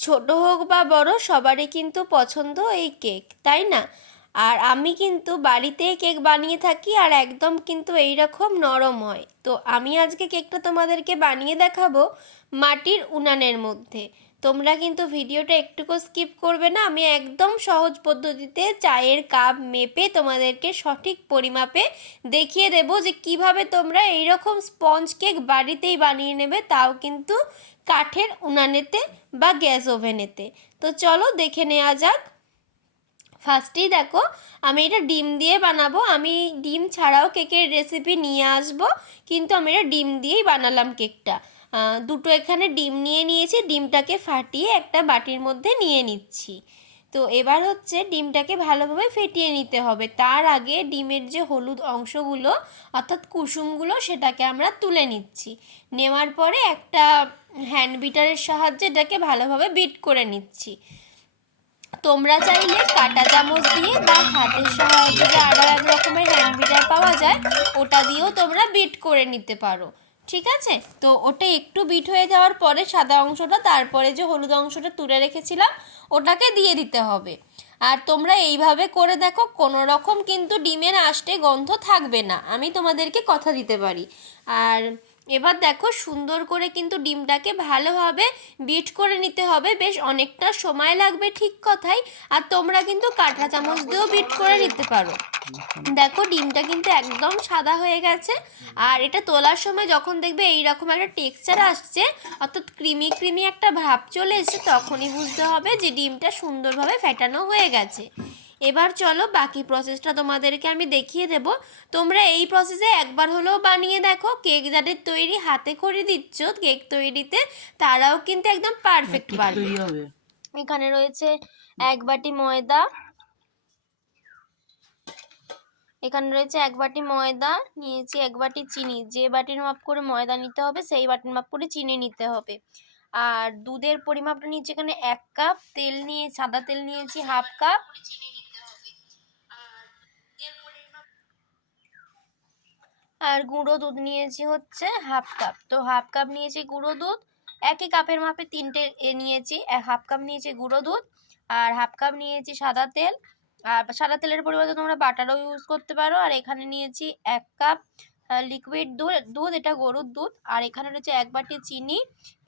ছোট হোক বা বড়, সবারই কিন্তু পছন্দ এই কেক, তাই না? আর আমি কিন্তু বাড়িতে কেক বানিয়ে থাকি আর একদম কিন্তু এই রকম নরম হয়। তো আমি আজকে কেকটা তোমাদেরকে বানিয়ে দেখাবো মাটির উনানের মধ্যে। তোমরা কিন্তু ভিডিওটা একটুকু স্কিপ করবে না। আমি একদম সহজ পদ্ধতিতে চায়ের কাপ মেপে তোমাদেরকে সঠিক পরিমাপে দেখিয়ে দেবো যে কীভাবে তোমরা এইরকম স্পঞ্জ কেক বাড়িতেই বানিয়ে নেবে, তাও কিন্তু কাঠের উনানেতে বা গ্যাস ওভেনেতে তো চলো দেখে নেওয়া যাক। ফার্স্টেই দেখো, আমি এটা ডিম দিয়ে বানাবো। আমি ডিম ছাড়াও কেকের রেসিপি নিয়ে আসব, কিন্তু আমি এটা ডিম দিয়েই বানালাম কেকটা দুটো এখানে ডিম নিয়ে নিয়েছি, ডিমটাকে ফাটিয়ে একটা বাটির মধ্যে নিয়ে নিচ্ছি। তো এবার হচ্ছে ডিমটাকে ভালোভাবে ফেটিয়ে নিতে হবে। তার আগে ডিমের যে হলুদ অংশগুলো, অর্থাৎ কুসুমগুলো, সেটাকে আমরা তুলে নিচ্ছি। নেওয়ার পরে একটা হ্যান্ড বিটারের সাহায্যে এটাকে ভালোভাবে বিট করে নিচ্ছি। তোমরা চাইলে কাঁটা চামচ দিয়ে বা হাতের সাহায্যে আরও এক রকমের হ্যান্ড বিটার পাওয়া যায়, ওটা দিয়েও তোমরা বিট করে নিতে পারো। ঠিক আছে? তো ওটা একটু বিট হয়ে যাওয়ার পরে সাদা অংশটা, তারপরে যে হলুদ অংশটা তুলে রেখেছিলাম, ওটাকে দিয়ে দিতে হবে। আর তোমরা এইভাবে করে দেখো কোনো রকম কিন্তু ডিমের আষ্টে গন্ধ থাকবে না। আমি তোমাদেরকে কথা দিতে পারি। আর এবার দেখো সুন্দর করে কিন্তু ডিমটাকে ভালোভাবে বিট করে নিতে হবে। বেশ অনেকটা সময় লাগবে ঠিক কথাই। আর তোমরা কিন্তু কাঁটা চামচ দিয়েও বিট করে নিতে পারো। দেখো ডিমটা কিন্তু একদম সাদা হয়ে গেছে। আর এটা তোলার সময় যখন দেখবে এইরকম একটা টেক্সচার আসছে, অর্থাৎ ক্রিমি ক্রিমি একটা ভাব চলে এসেছে, তখনই বুঝতে হবে যে ডিমটা সুন্দরভাবে ফেটানো হয়ে গেছে। এবার চলো বাকি প্রসেসটা তোমাদেরকে আমি দেখিয়ে দেব। তোমরা এই প্রসেসে একবার হলেও বানিয়ে দেখো কেক যাদের তৈরি হাতে করে দিচ্ছ কেক তৈরিতে তারাও কিন্তু একদম পারফেক্ট পারবে এখানে রয়েছে এক বাটি ময়দা। এখানে রয়েছে এক বাটি ময়দা নিয়েছি এক বাটি চিনি। যে বাটির মাপ করে ময়দা নিতে হবে সেই বাটির মাপ করে চিনি নিতে হবে। আর দুধের পরিমাপটা নিয়েছি এখানে এক কাপ। তেল নিয়ে সাদা তেল নিয়েছি হাফ কাপ। আর গুঁড়ো দুধ নিয়েছি হচ্ছে হাফ কাপ। তো হাফ কাপ নিয়েছি গুঁড়ো দুধ, একই কাপের মাপে তিনটে এ নিয়েছি হাফ কাপ নিয়েছি গুঁড়ো দুধ আর হাফ কাপ নিয়েছি সাদা তেল। আর সাদা তেলের পরিবর্তে তোমরা বাটারও ইউজ করতে পারো। আর এখানে নিয়েছি এক কাপ লিকুইড দুধ দুধ, এটা গরুর দুধ। আর এখানে রয়েছে এক বাটি চিনি,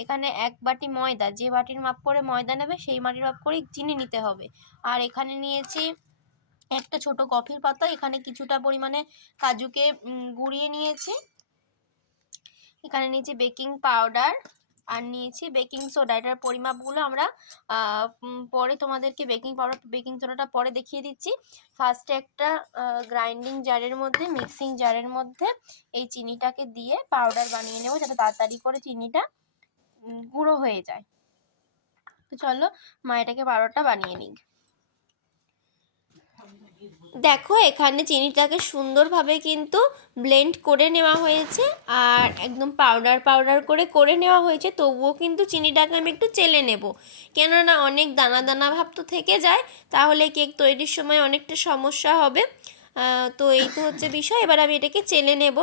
এখানে এক বাটি ময়দা। যে বাটির মাপ করে ময়দা নেবে, সেই বাটির মাপ করে চিনি নিতে হবে। আর এখানে নিয়েছি একটা ছোট কফির পাতা, এখানে কিছুটা পরিমাণে কাজুকে গুঁড়িয়ে নিয়েছি। এখানে নিয়েছি বেকিং পাউডার আর নিয়েছি বেকিং সোডা। এটার পরিমাপগুলো আমরা পরে তোমাদেরকে বেকিং পাউডার, বেকিং সোডাটা পরে দেখিয়ে দিচ্ছি। ফার্স্টে একটা গ্রাইন্ডিং জারের মধ্যে, মিক্সিং জারের মধ্যে এই চিনিটাকে দিয়ে পাউডার বানিয়ে নেব, যাতে তাড়াতাড়ি করে চিনিটা গুঁড়ো হয়ে যায়। তো চলো, মা এটাকে পাউডারটা বানিয়ে নিই দেখো, এখানে চিনিটাকে সুন্দরভাবে কিন্তু ব্লেন্ড করে নেওয়া হয়েছে আর একদম পাউডার পাউডার করে করে নেওয়া হয়েছে। তবুও কিন্তু চিনিটাকে আমি একটু চেলে নেব। কেননা অনেক দানা দানা ভাব তো থেকে যায়, তাহলে কেক তৈরির সময় অনেকটা সমস্যা হবে। তো এই তো হচ্ছে বিষয়। এবার আমি এটাকে চেলে নেব।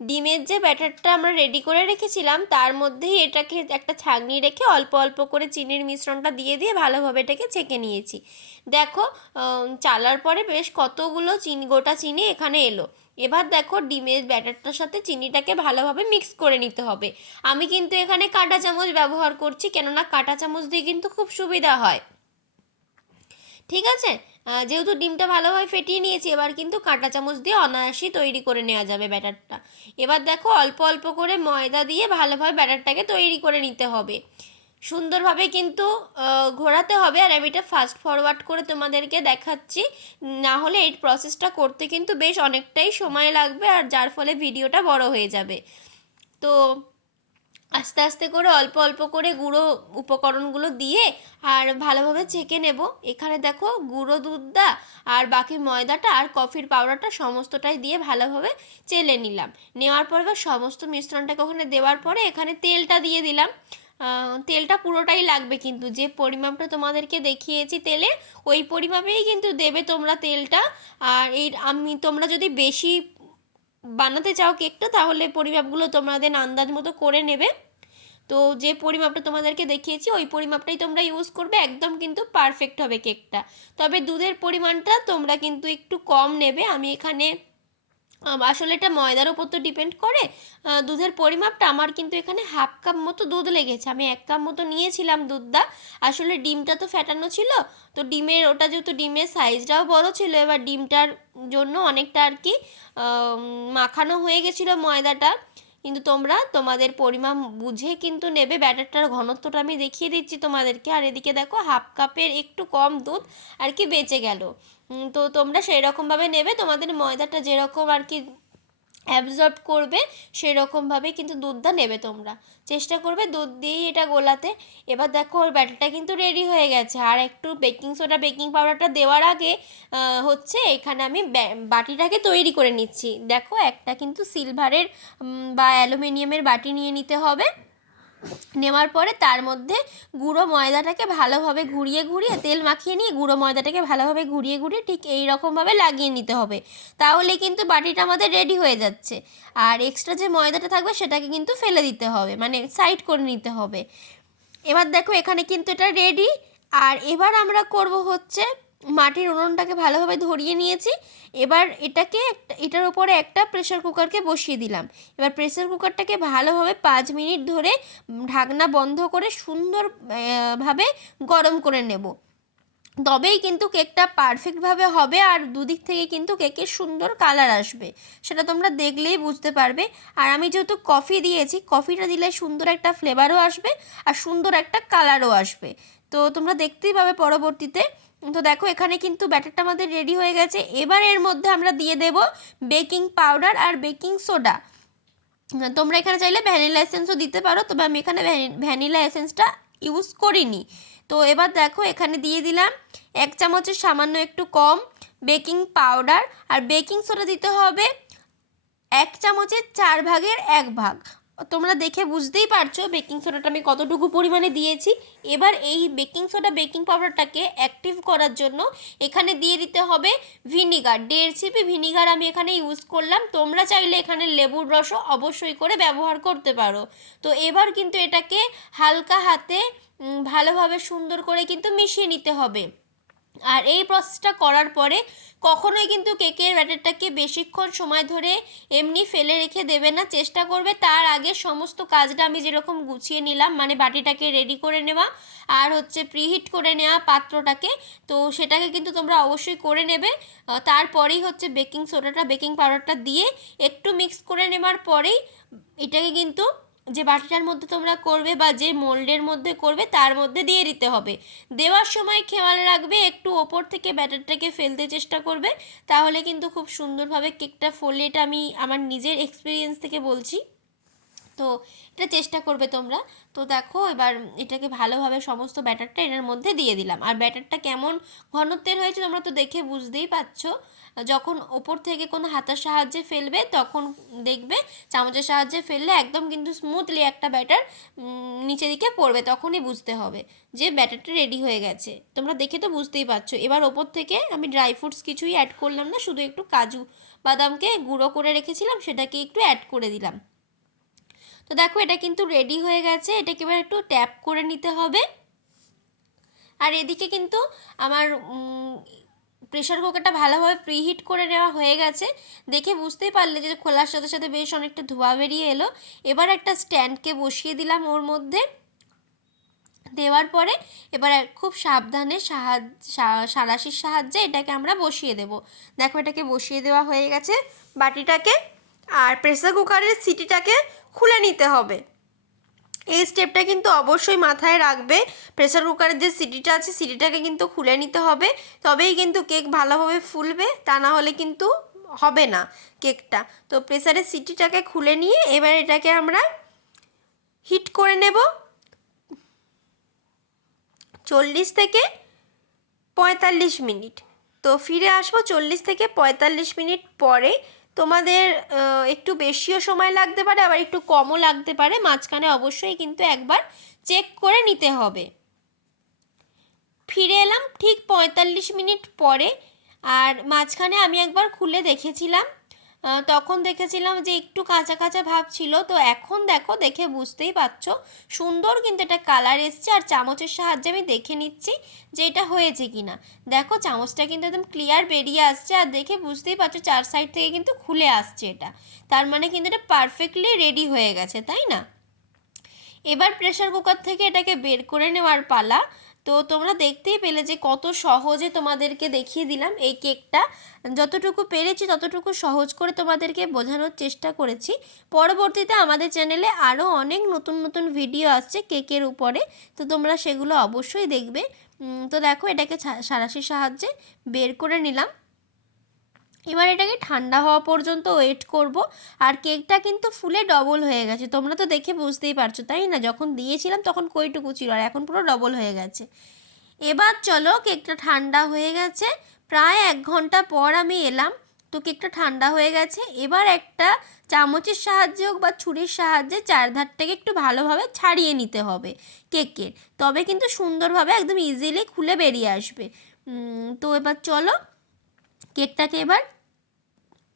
ডিমের যে ব্যাটারটা আমরা রেডি করে রেখেছিলাম, তার মধ্যেই এটাকে একটা ছাঁকনি রেখে অল্প অল্প করে চিনির মিশ্রণটা দিয়ে দিয়ে ভালোভাবে এটাকে ছেঁকে নিয়েছি। দেখো চালার পরে বেশ কতগুলো চিনি, গোটা চিনি এখানে এলো। এবার দেখো, ডিমের ব্যাটারটার সাথে চিনিটাকে ভালোভাবে মিক্স করে নিতে হবে। আমি কিন্তু এখানে কাঁটা চামচ ব্যবহার করছি, কেননা কাঁটা চামচ দিয়ে কিন্তু খুব সুবিধা হয়। ঠিক আছে? যেহেতু ডিমটা ভালোভাবে ফেটিয়ে নিয়েছি, এবার কিন্তু কাঁটা চামচ দিয়ে অনায়াসেই তৈরি করে নেওয়া যাবে ব্যাটারটা। এবার দেখো, অল্প অল্প করে ময়দা দিয়ে ভালোভাবে ব্যাটারটাকে তৈরি করে নিতে হবে। সুন্দরভাবে কিন্তু ঘোরাতে হবে আর আমি এটা ফাস্ট ফরওয়ার্ড করে তোমাদেরকে দেখাচ্ছি। না হলে এই প্রসেসটা করতে কিন্তু বেশ অনেকটাই সময় লাগবে আর যার ফলে ভিডিওটা বড় হয়ে যাবে। তো আস্তে আস্তে করে, অল্প অল্প করে গুঁড়ো উপকরণগুলো দিয়ে আর ভালোভাবে ছেঁকে নেব। এখানে দেখো গুঁড়ো দুধটা আর বাকি ময়দাটা আর কফির পাউডারটা সমস্তটাই দিয়ে ভালোভাবে চেলে নিলাম। নেওয়ার পর সমস্ত মিশ্রণটাকে ওখানে দেওয়ার পরে এখানে তেলটা দিয়ে দিলাম। তেলটা পুরোটাই লাগবে কিন্তু। যে পরিমাপটা তোমাদেরকে দেখিয়েছি তেলে, ওই পরিমাপেই কিন্তু দেবে তোমরা তেলটা। আর এই আমি, তোমরা যদি বেশি বানাতে চাও কেকটা, তাহলে পরিমাপগুলো তোমাদের আন্দাজ মতো করে নেবে। তো যে পরিমাপটা তোমাদেরকে দেখিয়েছি, ওই পরিমাপটাই তোমরা ইউজ করবে, একদম কিন্তু পারফেক্ট হবে কেকটা। তবে দুধের পরিমাণটা তোমরা কিন্তু একটু কম নেবে। আমি এখানে আসলে এটা ময়দার ওপর তো ডিপেন্ড করে দুধের পরিমাপটা আমার কিন্তু এখানে হাফ কাপ মতো দুধ লেগেছে। আমি এক কাপ মতো নিয়েছিলাম দুধটা। আসলে ডিমটা তো ফ্যাটানো ছিল, তো ডিমের, ওটা যেহেতু ডিমের সাইজটাও বড় ছিল, এবার ডিমটার জন্য অনেকটা আর কি মাখানো হয়ে গেছিল ময়দাটা। কিন্তু তোমরা তোমাদের পরিমাণ বুঝে কিন্তু নেবে। ব্যাটারটার ঘনত্বটা আমি দেখিয়ে দিচ্ছি তোমাদেরকে। আর এদিকে দেখো, হাফ কাপের একটু কম দুধ আর কি বেঁচে গেল। তো তোমরা সেই রকমভাবে নেবে। তোমাদের ময়দাটা যেরকম আর কি অ্যাবজর্ব করবে সেরকমভাবে কিন্তু দুধটা নেবে তোমরা। চেষ্টা করবে দুধ দিয়েই এটা গোলাতে। এবার দেখো, ওর ব্যাটারটা কিন্তু রেডি হয়ে গেছে। আর একটু বেকিং সোডা বেকিং পাউডারটা দেওয়ার আগে হচ্ছে এখানে আমি বাটিটাকে তৈরি করে নিচ্ছি। দেখো, একটা কিন্তু সিলভারের বা অ্যালুমিনিয়ামের বাটি নিয়ে নিতে হবে। নেওয়ার পরে তার মধ্যে গুঁড়ো ময়দাটাকে ভালোভাবে ঘুরিয়ে ঘুরিয়ে তেল মাখিয়ে নিয়ে গুঁড়ো ময়দাটাকে ভালোভাবে ঘুরিয়ে ঘুরিয়ে ঠিক এই রকমভাবে লাগিয়ে নিতে হবে। তাহলে কিন্তু বাটিটা আমাদের রেডি হয়ে যাচ্ছে। আর এক্সট্রা যে ময়দাটা থাকবে সেটাকে কিন্তু ফেলে দিতে হবে মানে সাইড করে নিতে হবে। এবার দেখো এখানে কিন্তু এটা রেডি আর এবার আমরা করব হচ্ছে মাটির উনুনটাকে ভালোভাবে ধরিয়ে নিয়েছি। এবার এটাকে এটার উপরে একটা প্রেসার কুকারকে বসিয়ে দিলাম। এবার প্রেসার কুকারটাকে ভালোভাবে পাঁচ মিনিট ধরে ঢাকনা বন্ধ করে সুন্দর আহ, ভাবে গরম করে নেব। তবেই কিন্তু কেকটা পারফেক্টভাবে হবে আর দুদিক থেকে কিন্তু কেকের সুন্দর কালার আসবে। সেটা তোমরা দেখলেই বুঝতে পারবে। আর আমি যেহেতু কফি দিয়েছি কফিটা দিলে সুন্দর একটা ফ্লেভারও আসবে আর সুন্দর একটা কালারও আসবে। তো তোমরা দেখতেই পাবে পরবর্তীতে তো দেখো, এখানে কিন্তু ব্যাটারটা আমাদের রেডি হয়ে গেছে। এবার এর মধ্যে আমরা দিয়ে দেব বেকিং পাউডার আর বেকিং সোডা তোমরা এখানে চাইলে ভ্যানিলা এসেন্সও দিতে পারো, তবে আমি এখানে ভ্যানিলা এসেন্সটা ইউজ করিনি। তো এবার দেখো, এখানে দিয়ে দিলাম এক চামচের সামান্য একটু কম বেকিং পাউডার আর বেকিং সোডা দিতে হবে এক চামচের চার ভাগের এক ভাগ। তোমরা দেখে বুঝতেই পারছ বেকিং সোডাটা আমি কতটুকু পরিমাণে দিয়েছি। এবার এই বেকিং সোডা বেকিং পাউডারটাকে অ্যাক্টিভ করার জন্য এখানে দিয়ে দিতে হবে ভিনিগার দেড় সিপি ভিনিগার আমি এখানে ইউজ করলাম। তোমরা চাইলে এখানে লেবুর রসও অবশ্যই করে ব্যবহার করতে পারো। তো এবার কিন্তু এটাকে হালকা হাতে ভালোভাবে সুন্দর করে কিন্তু মিশিয়ে নিতে হবে। আর এই প্রসেসটা করার পরে কখনোই কিন্তু কেকের ব্যাটারটাকে বেশিক্ষণ সময় ধরে এমনি ফেলে রেখে দেবে না। চেষ্টা করবে তার আগে সমস্ত কাজটা আমি যেরকম গুছিয়ে নিলাম মানে বাটিটাকে রেডি করে নেওয়া আর হচ্ছে প্রিহিট করে নেওয়া পাত্রটাকে, তো সেটাকে কিন্তু তোমরা অবশ্যই করে নেবে। তারপরেই হচ্ছে বেকিং সোডাটা বেকিং পাউডারটা দিয়ে একটু মিক্স করে নেওয়ার পরেই এটাকে কিন্তু যে বাটিটার মধ্যে তোমরা করবে বা যে মোল্ডের মধ্যে করবে, তার মধ্যে দিয়ে দিতে হবে। দেওয়ার সময় খেয়াল রাখবে, একটু ওপর থেকে ব্যাটারটাকে ফেলতে চেষ্টা করবে। তাহলে কিন্তু খুব সুন্দরভাবে কেকটা ফোলে এটা আমি আমার নিজের এক্সপিরিয়েন্স থেকে বলছি। তো এটা চেষ্টা করবে তোমরা। তো দেখো, এবার এটাকে ভালোভাবে সমস্ত ব্যাটারটা এটার মধ্যে দিয়ে দিলাম। আর ব্যাটারটা কেমন ঘনত্বের হয়েছে তোমরা তো দেখে বুঝতেই পারছ। যখন ওপর থেকে কোনো হাতার সাহায্যে ফেলবে, তখন দেখবে চামচের সাহায্যে ফেললে একদম কিন্তু স্মুথলি একটা ব্যাটার নিচে দিকে পড়বে, তখনই বুঝতে হবে যে ব্যাটারটা রেডি হয়ে গেছে। তোমরা দেখে তো বুঝতেই পারছ। এবার ওপর থেকে আমি ড্রাই ফ্রুটস কিছুই অ্যাড করলাম না, শুধু একটু কাজু বাদামকে গুঁড়ো করে রেখেছিলাম, সেটাকে একটু অ্যাড করে দিলাম। তো দেখো, এটা কিন্তু রেডি হয়ে গেছে। এটাকে এবার একটু ট্যাপ করে নিতে হবে। আর এদিকে কিন্তু আমার প্রেশার কুকারটা ভালোভাবে প্রিহিট করে নেওয়া হয়ে গেছে। দেখে বুঝতেই পারলে যে খোলার সাথে সাথে বেশ অনেকটা ধোয়া বেরিয়ে এলো। এবার একটা স্ট্যান্ডকে বসিয়ে দিলাম ওর মধ্যে। দেওয়ার পরে এবার খুব সাবধানে সাহায্য সারাশির সাহায্যে এটাকে আমরা বসিয়ে দেব। দেখো, এটাকে বসিয়ে দেওয়া হয়ে গেছে বাটিটাকে। আর প্রেসার কুকারের সিটিটাকে খুলে নিতে হবে। এই স্টেপটা কিন্তু অবশ্যই মাথায় রাখবে। প্রেসার কুকারের যে সিটিটা আছে, সিটিটাকে কিন্তু খুলে নিতে হবে। তবেই কিন্তু কেক ভালোভাবে ফুলবে, তা না হলে কিন্তু হবে না কেকটা তো প্রেসারের সিটিটাকে খুলে নিয়ে এবার এটাকে আমরা হিট করে নেব। চল্লিশ থেকে পঁয়তাল্লিশ মিনিট। তো ফিরে আসব চল্লিশ থেকে পঁয়তাল্লিশ মিনিট পরে। তোমাদের একটু বেশিও সময় লাগতে পারে, আবার একটু কমও লাগতে পারে। মাঝখানে অবশ্যই কিন্তু একবার চেক করে নিতে হবে। ফিরে এলাম ঠিক পঁয়তাল্লিশ মিনিট পরে, আর মাঝখানে আমি একবার খুলে দেখেছিলাম। তখন দেখেছিলাম যে একটু কাঁচা কাঁচা ভাব ছিল। তো এখন দেখো, দেখে বুঝতেই পারছ। সুন্দর কিন্তু এটা কালার এসছে আর চামচের সাহায্যে আমি দেখে নিচ্ছি যে এটা হয়েছে কি না দেখো, চামচটা কিন্তু একদম ক্লিয়ার বেরিয়ে আসছে আর দেখে বুঝতেই পারছ চার সাইড থেকে কিন্তু খুলে আসছে এটা। তার মানে কিন্তু এটা পারফেক্টলি রেডি হয়ে গেছে, তাই না? এবার প্রেশার কুকার থেকে এটাকে বের করে নেওয়ার পালা। তো তোমরা দেখতেই পেলে যে কত সহজে তোমাদেরকে দেখিয়ে দিলাম এই কেকটা। যতটুকু পেরেছি, ততটুকু সহজ করে তোমাদেরকে বোঝানোর চেষ্টা করেছি। পরবর্তীতে আমাদের চ্যানেলে আরও অনেক নতুন নতুন ভিডিও আসছে কেকের উপরে, তো তোমরা সেগুলো অবশ্যই দেখবে। তো দেখো এটাকে সারাশির সাহায্যে বের করে নিলাম। এবার এটাকে ঠান্ডা হওয়া পর্যন্ত ওয়েট করব। আর কেকটা কিন্তু ফুলে ডবল হয়ে গেছে। তোমরা তো দেখে বুঝতেই পারছ, তাই না? যখন দিয়েছিলাম তখন কইটুকু ছিল আর এখন পুরো ডবল হয়ে গেছে। এবার চলো কেকটা ঠান্ডা হয়ে গেছে। প্রায় এক ঘণ্টা পর আমি এলাম। তো কেকটা ঠান্ডা হয়ে গেছে। এবার একটা চামচের সাহায্যে হোক বা ছুরির সাহায্যে চারধারটাকে একটু ভালোভাবে ছাড়িয়ে নিতে হবে কেকের তবে কিন্তু সুন্দরভাবে একদম ইজিলি খুলে বেরিয়ে আসবে। তো এবার চলো কেকটাকে এবার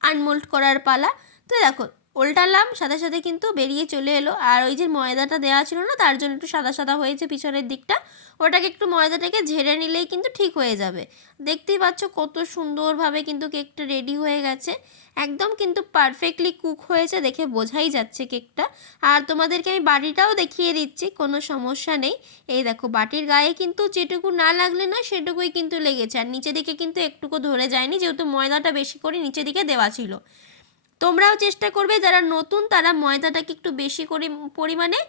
আনমোল্ড করার পালা। তো দেখো উল্টালাম সাথে সাথে কিন্তু বেরিয়ে চলে এলো। আর ওই যে ময়দাটা দেওয়া ছিল না, তার জন্য একটু সাদা সাদা হয়েছে পিছনের দিকটা। ওটাকে একটু ময়দাটাকে ঝেড়ে নিলেই কিন্তু ঠিক হয়ে যাবে। দেখতেই পাচ্ছ কত সুন্দরভাবে কিন্তু কেকটা রেডি হয়ে গেছে। একদম কিন্তু পারফেক্টলি কুক হয়েছে দেখে বোঝাই যাচ্ছে কেকটা। আর তোমাদেরকে আমি বাটিটাও দেখিয়ে দিচ্ছি, কোনো সমস্যা নেই। এই দেখো, বাটির গায়ে কিন্তু যেটুকু না লাগলে না সেটুকুই কিন্তু লেগেছে। আর নিচে দিকে কিন্তু একটুকু ধরে যায়নি, যেহেতু ময়দাটা বেশি করে নিচে দিকে দেওয়া ছিল। তোমরাও চেষ্টা করবে যারা নতুন, তারা ময়দাটাকে একটু বেশি করে পরিমাণে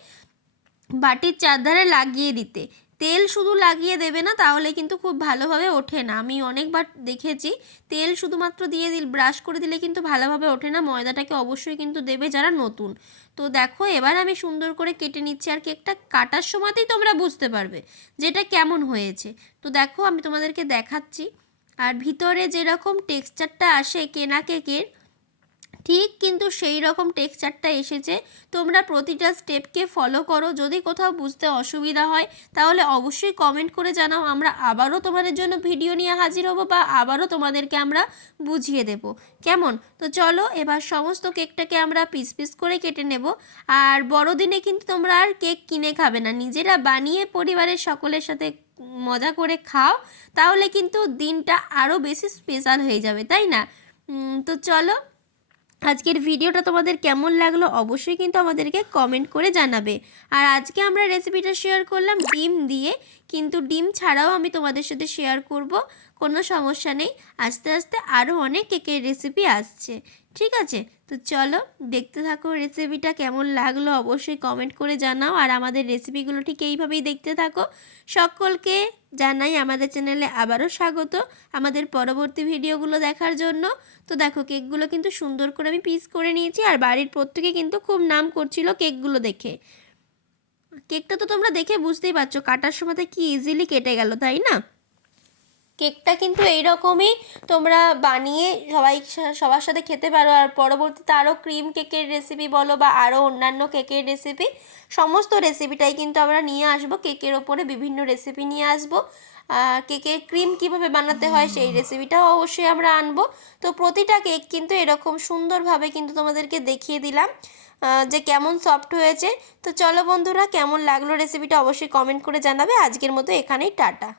বাটির চারধারে লাগিয়ে দিতে। তেল শুধু লাগিয়ে দেবে না, তাহলে কিন্তু খুব ভালোভাবে ওঠে না। আমি অনেকবার দেখেছি, তেল শুধুমাত্র দিয়ে দিল, ব্রাশ করে দিলে কিন্তু ভালোভাবে ওঠে না, ময়দাটাকে অবশ্যই কিন্তু দেবে যারা নতুন। তো দেখো, এবার আমি সুন্দর করে কেটে নিচ্ছি, আর কেকটা কাটার সময়তেই তোমরা বুঝতে পারবে যেটা কেমন হয়েছে। তো দেখো, আমি তোমাদেরকে দেখাচ্ছি। আর ভিতরে যেরকম টেক্সচারটা আসে কেনা কেকের ঠিক কিন্তু সেই রকম টেক্সচারটা এসেছে। তোমরা প্রতিটা স্টেপকে ফলো করো। যদি কোথাও বুঝতে অসুবিধা হয়, তাহলে অবশ্যই কমেন্ট করে জানাও। আমরা আবারও তোমাদের জন্য ভিডিও নিয়ে হাজির হব বা আবারও তোমাদেরকে আমরা বুঝিয়ে দেব। কেমন? তো চলো এবার সমস্ত কেকটাকে আমরা পিস পিস করে কেটে নেব। আর বড়দিনে কিন্তু তোমরা আর কেক কিনে খাবে না। নিজেরা বানিয়ে পরিবারের সকলের সাথে মজা করে খাও, তাহলে কিন্তু দিনটা আরও বেশি স্পেশাল হয়ে যাবে, তাই না? তো চলো আজকের ভিডিওটা তোমাদের কেমন লাগল অবশ্যই কিন্তু আমাদেরকে কমেন্ট করে জানাবে। আর আজকে আমরা রেসিপিটা শেয়ার করলাম ডিম দিয়ে, কিন্তু ডিম ছাড়াও আমি তোমাদের সাথে শেয়ার করব, কোনো সমস্যা নেই। আস্তে আস্তে আরও অনেক কেকের রেসিপি আসছে, ঠিক আছে? তো চলো দেখতে থাকো রেসিপিটা কেমন লাগল অবশ্যই কমেন্ট করে জানাও। আর আমাদের রেসিপিগুলো ঠিক এইভাবেই দেখতে থাকো। সকলকে জানাই আমাদের চ্যানেলে আবারও স্বাগত আমাদের পরবর্তী ভিডিওগুলো দেখার জন্য। তো দেখো কেকগুলো কিন্তু সুন্দর করে আমি পিস করে নিয়েছি আর বাড়ির প্রত্যেকে কিন্তু খুব নাম করছিল কেকগুলো দেখে। কেকটা তো তোমরা দেখে বুঝতেই পারছ কাটার সময়তে কি ইজিলি কেটে গেল, তাই না? কেকটা কিন্তু এইরকমই তোমরা বানিয়ে সবাই সবার সাথে খেতে পারো। আর পরবর্তীতে আরও ক্রিম কেকের রেসিপি বলো বা আরও অন্যান্য কেকের রেসিপি সমস্ত রেসিপিটাই কিন্তু আমরা নিয়ে আসব। কেকের ওপরে বিভিন্ন রেসিপি নিয়ে আসব। কেকের ক্রিম কীভাবে বানাতে হয় সেই রেসিপিটাও অবশ্যই আমরা আনব। তো প্রতিটা কেক কিন্তু এরকম সুন্দরভাবে কিন্তু তোমাদেরকে দেখিয়ে দিলাম যে কেমন সফট হয়েছে। তো চলো বন্ধুরা, কেমন লাগল রেসিপিটা অবশ্যই কমেন্ট করে জানাবে। আজকের মতো এখানেই টাটা।